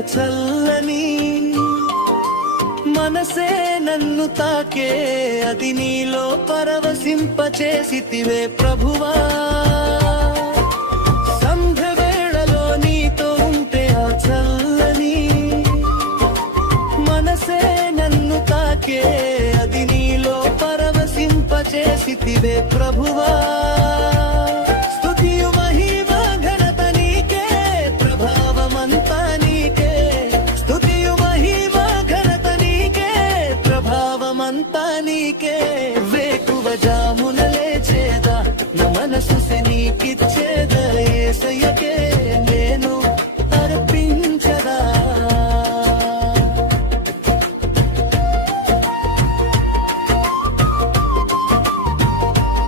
చల్లని మనసే నన్ను తాకే అది నీలో పరవశింపచేసితివే ప్రభువా. సంఘ వేళలో అది నీలో పరవశింపచేసితివే ప్రభువా. అంతా నీకే. వేకువ జామున లేచేదా? నా మనసు నీకిచ్చేదా ఏసయ్యకే